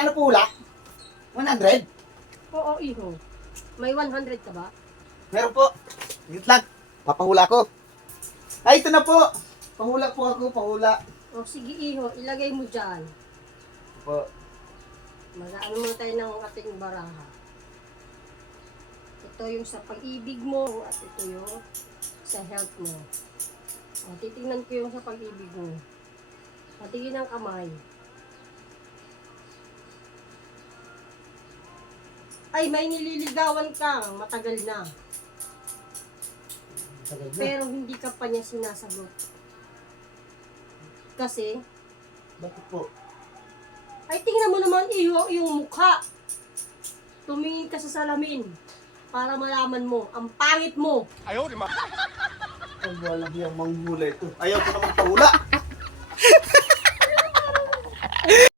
Magkano po hula? 100? Oo, iho. May 100 ka ba? Meron po. Wait lang. Papahula ko. Ay, ito na po. Pahula po ako, pahula. O sige, iho. Ilagay mo dyan. Po. Mag-ano muna tayo ng ating baraha. Ito yung sa pag-ibig mo at ito yung sa health mo. O, titingnan ko yung sa pag-ibig mo. Patingin ng kamay. Ay, may nililigawan kang matagal na. Tagal na. Pero hindi ka pa niya sinasagot. Kasi, Bakit po? ay tingnan mo naman yung mukha. Tumingin ka sa salamin para malaman mo, ang pangit mo. Ay, walang yung manghula ito. Ayaw ko na magpahula.